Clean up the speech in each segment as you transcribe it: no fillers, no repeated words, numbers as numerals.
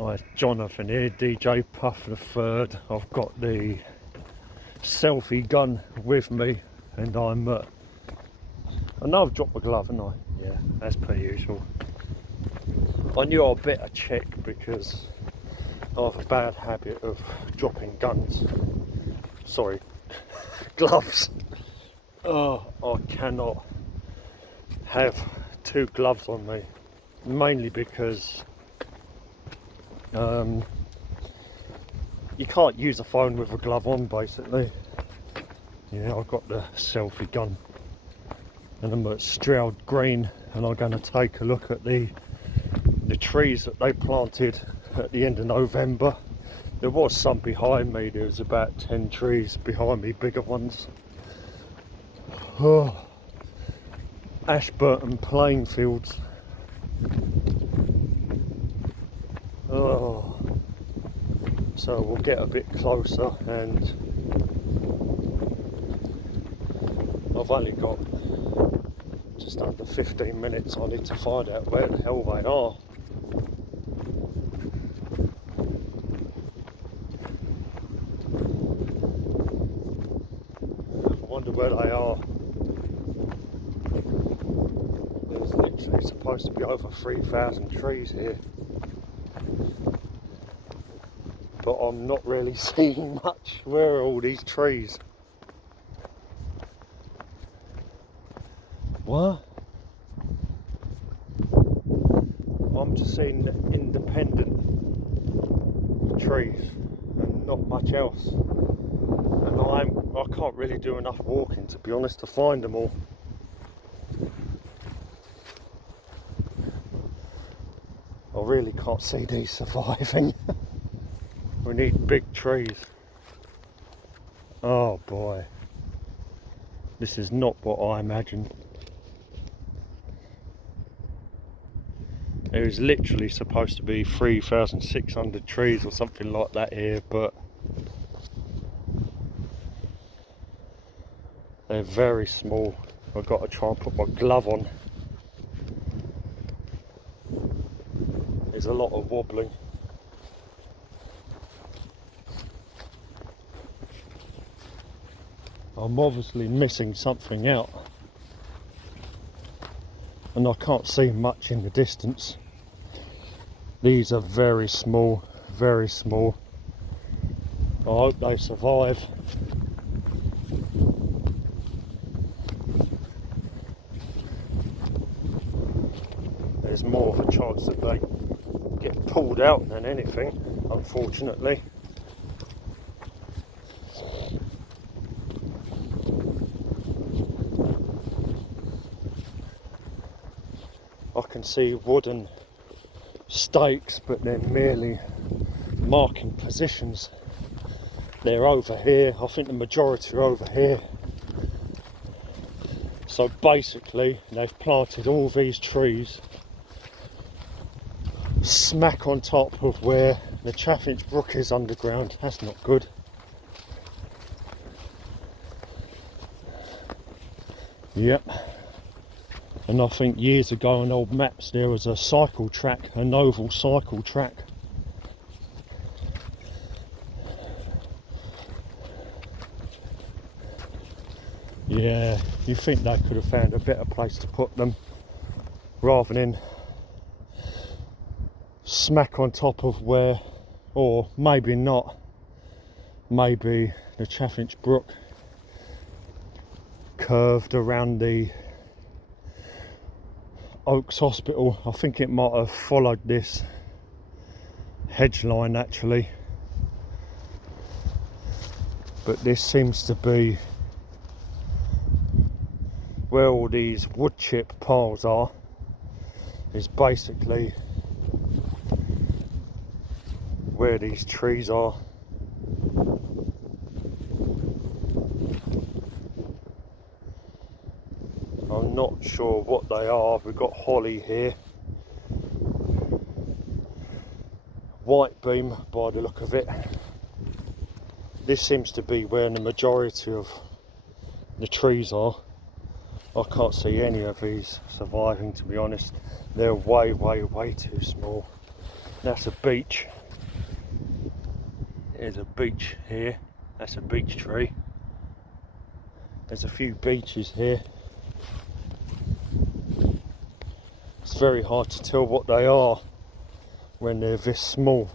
Hi, Jonathan here, DJ Puff the Third. I've got the selfie gun with me, and I know I've dropped my glove, haven't I? Yeah, as per usual. I knew I'd better check because I have a bad habit of dropping guns. Sorry, gloves. Oh, I cannot have two gloves on me, mainly because you can't use a phone with a glove on, basically. Yeah, I've got the selfie gun and I'm at Stroud Green, and I'm going to take a look at the trees that they planted at the end of November. There was some behind me, there was about 10 trees behind me, bigger ones. Oh, Ashburton Playing Fields. Oh, so we'll get a bit closer, and I've only got just under 15 minutes. I need to find out where the hell they are. I wonder where they are. There's literally supposed to be over 3,000 trees here, but I'm not really seeing much. Where are all these trees? What? I'm just seeing the independent trees and not much else. And I can't really do enough walking, to be honest, to find them all. I really can't see these surviving. We need big trees. Oh boy. This is not what I imagined. It was literally supposed to be 3,600 trees or something like that here, but they're very small. I've got to try and put my glove on. There's a lot of wobbling. I'm obviously missing something out, and I can't see much in the distance. These are very small, very small. I hope they survive. There's more of a chance that they get pulled out than anything, unfortunately. I can see wooden stakes, but they're merely marking positions. They're over here. I think the majority are over here. So basically they've planted all these trees smack on top of where the Chaffing Brook is underground. That's not good. Yep. And I think years ago on old maps there was a cycle track, an oval cycle track. Yeah, you think they could have found a better place to put them rather than smack on top of where, or maybe not, maybe the Chaffing Brook curved around the Oaks Hospital. I think it might have followed this hedge line actually, but this seems to be where all these wood chip piles are, is basically where these trees are. I'm not sure what they are. We've got holly here, white beam by the look of it. This seems to be where the majority of the trees are. I can't see any of these surviving, to be honest. They're way too small. That's a beech. There's a beech here. That's a beech tree. There's a few beeches here. It's very hard to tell what they are when they're this small.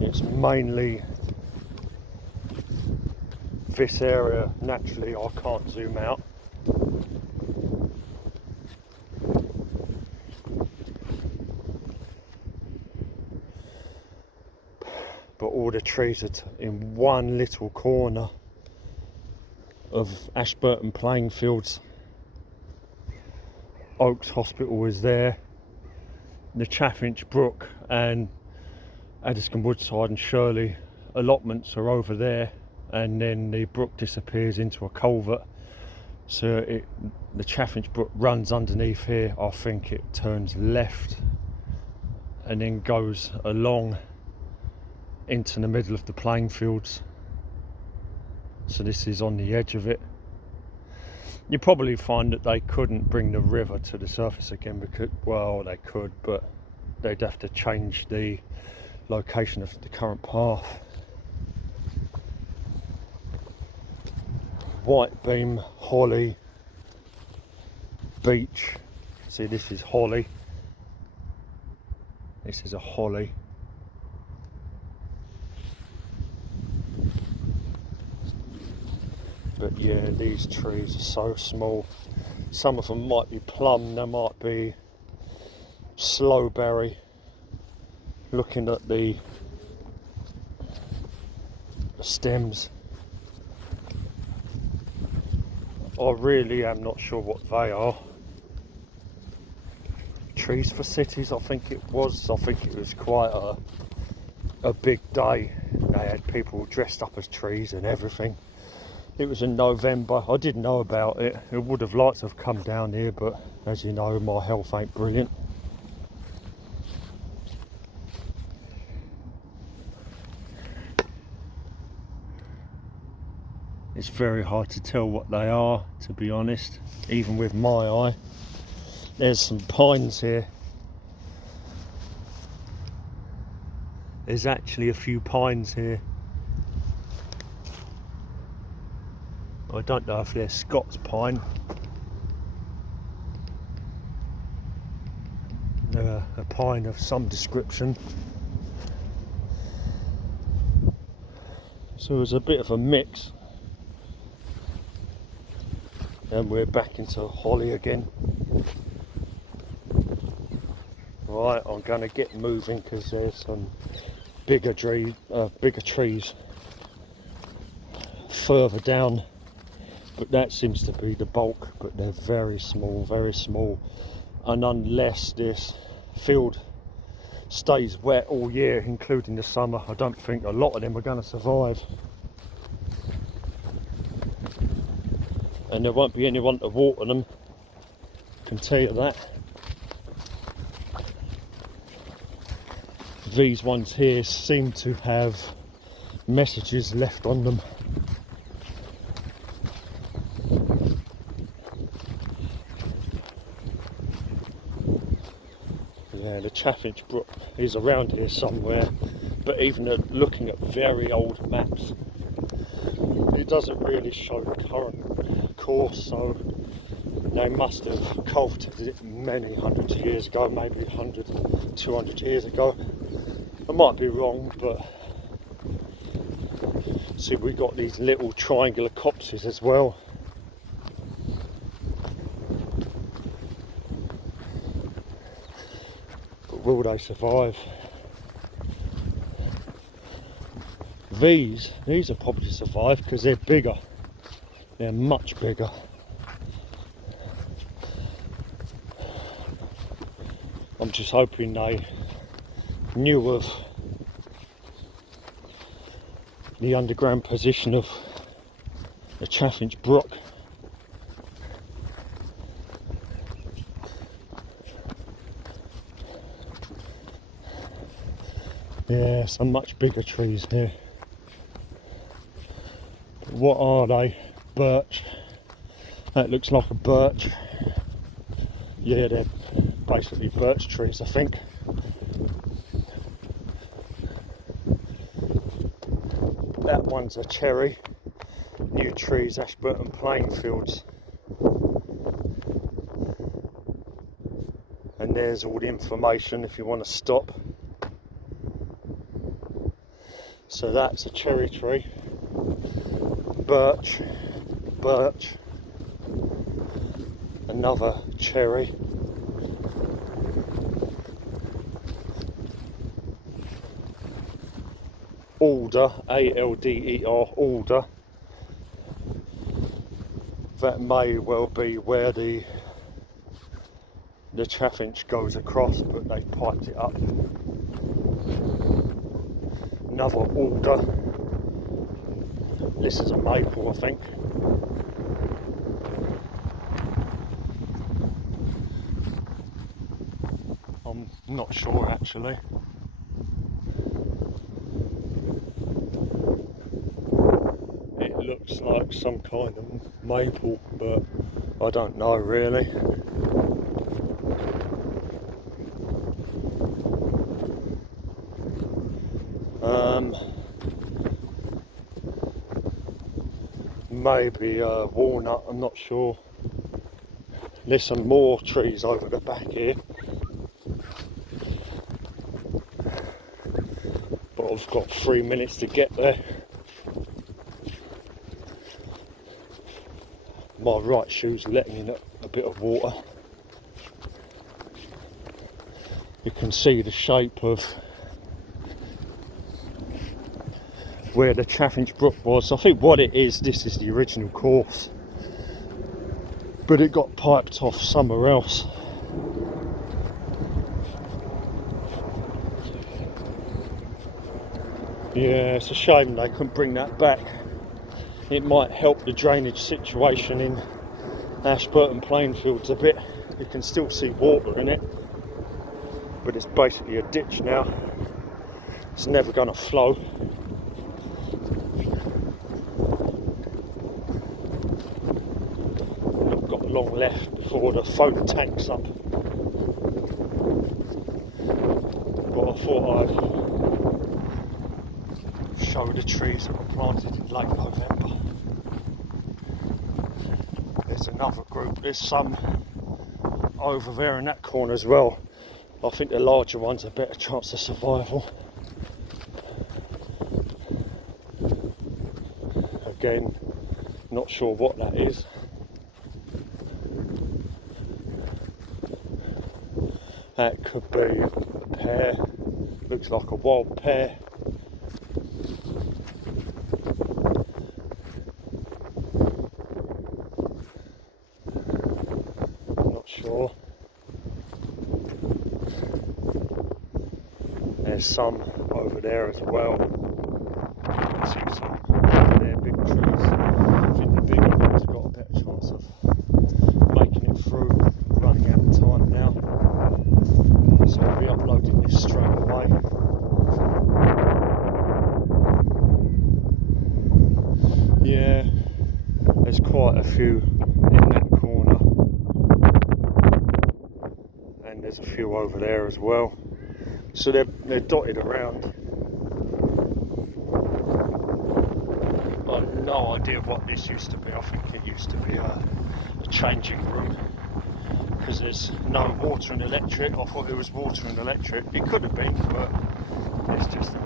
It's mainly this area. Naturally I can't zoom out. But all the trees are in one little corner of Ashburton Playing Fields. Oaks Hospital is there. The Chaffing Brook and Addiscombe Woodside and Shirley allotments are over there, and then the brook disappears into a culvert. So the Chaffing Brook runs underneath here. I think it turns left and then goes along into the middle of the playing fields. So this is on the edge of it. You probably find that they couldn't bring the river to the surface again because, well, they could, but they'd have to change the location of the current path. White beam, holly, beech. See, this is holly. This is a holly. But yeah, these trees are so small. Some of them might be plum, they might be slowberry. Looking at the stems, I really am not sure what they are. Trees for cities, I think it was. I think it was quite a big day. They had people dressed up as trees and everything. It was in November. I didn't know about it. I would have liked to have come down here, but as you know, my health ain't brilliant. It's very hard to tell what they are, to be honest, even with my eye. There's some pines here. There's actually a few pines here. I don't know if they're Scots pine. They're a pine of some description. So there's a bit of a mix. And we're back into holly again. Right, I'm going to get moving because there's some bigger trees further down. But that seems to be the bulk, but they're very small, very small. And unless this field stays wet all year, including the summer, I don't think a lot of them are going to survive. And there won't be anyone to water them, I can tell you that. These ones here seem to have messages left on them. Yeah, the Chaffing Brook is around here somewhere, but even looking at very old maps, it doesn't really show the current course, so they must have culverted it many hundreds of years ago, maybe 100, 200 years ago. I might be wrong, but see, we got these little triangular copses as well. But will they survive? These are probably survive because they're bigger. They're much bigger. I'm just hoping they knew of the underground position of the Chaffing Brook. Yeah, some much bigger trees here. What are they? birch. That looks like a birch. Yeah, they're basically birch trees, I think. That one's a cherry. New trees, Ashburton Playing Fields. And there's all the information if you want to stop. So that's a cherry tree. Birch, birch, another cherry. Alder, A-L-D-E-R, alder. That may well be where the Chaffing goes across, but they piped it up. Another alder. This is a maple, I think. I'm not sure actually. It looks like some kind of maple, but I don't know really. Maybe walnut, I'm not sure. There's some more trees over the back here, but I've got 3 minutes to get there. My right shoe's letting in a bit of water. You can see the shape of where the Chaffing Brook was. I think what it is, this is the original course, but it got piped off somewhere else. Yeah, it's a shame they couldn't bring that back. It might help the drainage situation in Ashburton Playing Fields a bit. You can still see water in it, but it's basically a ditch now. It's never going to flow. Not got long left before the foam tank's up. But I thought I'd show the trees that were planted in late November. There's another group, there's some over there in that corner as well. I think the larger ones have a better chance of survival. Again, not sure what that is. That could be a pear, looks like a wild pear. Not sure. There's some over there as well. You can see some over there, big trees. I think the bigger ones have got a better chance of making it through. Running out of time now, so I'll be uploading this straight away. Yeah, there's quite a few in that corner, and there's a few over there as well. So they're dotted around. I've no idea what this used to be. I think it used to be a changing room, because there's no water and electric. I thought it was water and electric. It could have been, but it's just a